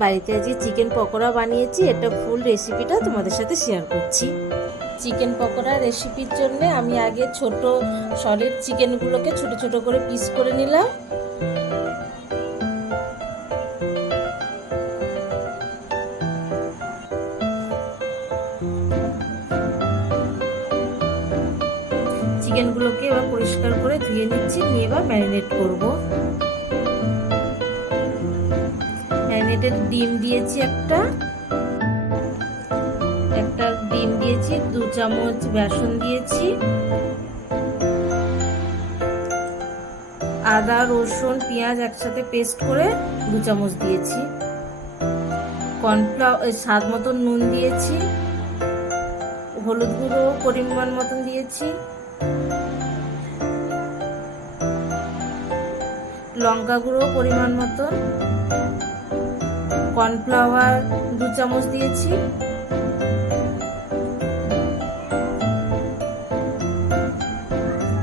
বাড়িতে আজকে চিকেন পকোড়া বানিয়েছি। এটা ফুল রেসিপিটা তোমাদের সাথে শেয়ার করছি। চিকেন পকোড়া রেসিপির জন্য আমি আগে ছোট সলিড চিকেনগুলোকে ছোট ছোট করে পিস করে নিলাম। চিকেনগুলোকে এবার পরিষ্কার করে ধুয়ে নিচ্ছি, নিয়ে এবার ম্যারিনেট করব। ম্যারিনেটেড ডিম দিয়েছি, একটা ডিম দিয়েছি, 2 চামচ বেসন দিয়েছি, আদা রসুন পেঁয়াজ একসাথে পেস্ট করে 2 চামচ দিয়েছি, কর্নফ্লাওয়ার স্বাদ মতন নুন দিয়েছি, হলুদ গুঁড়ো পরিমাণ মতন দিয়েছি, লঙ্কা গুঁড়ো পরিমাণ মতন, কর্নফ্লাওয়ার 2 চামচ দিয়েছি।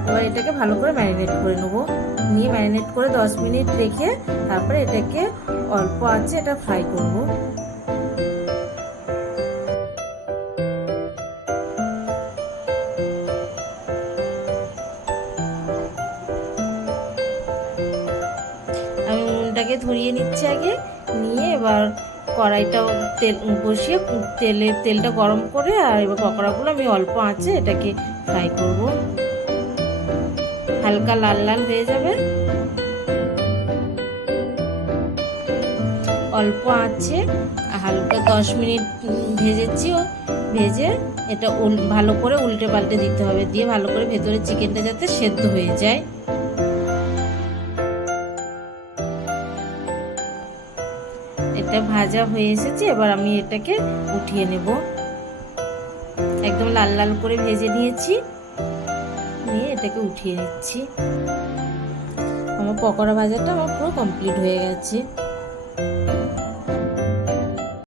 এবার এটাকে ভালো করে ম্যারিনেট করে নেব। নিয়ে ম্যারিনেট করে 10 মিনিট রেখে তারপরে এটাকে অল্প আঁচে এটা ফ্রাই করব। আমি উনুনটাকে ধরিয়ে নিচ্ছি আগে, নিয়ে এবার কড়াইটা তেল বসিয়ে তেলটা গরম করে আর এবার পকোড়াগুলো আমি অল্প আঁচে এটাকে ফ্রাই করব। হালকা লাল লাল হয়ে যাবে। অল্প আঁচে হালকা 10 মিনিট ভেজেছি। ভেজে এটা ভালো করে উল্টে পাল্টে দিতে হবে, দিয়ে ভালো করে ভেতরে চিকেনটা যাতে সেদ্ধ হয়ে যায়। এটা ভাজা হয়ে এসেছে, এবার আমি এটাকে উঠিয়ে নেব। একদম লাল লাল করে ভেজে নিয়েছি, নিয়ে এটাকে উঠিয়ে নিচ্ছি। আমার পকোড়া ভাজাটা আমার পুরো কমপ্লিট হয়ে গেছে।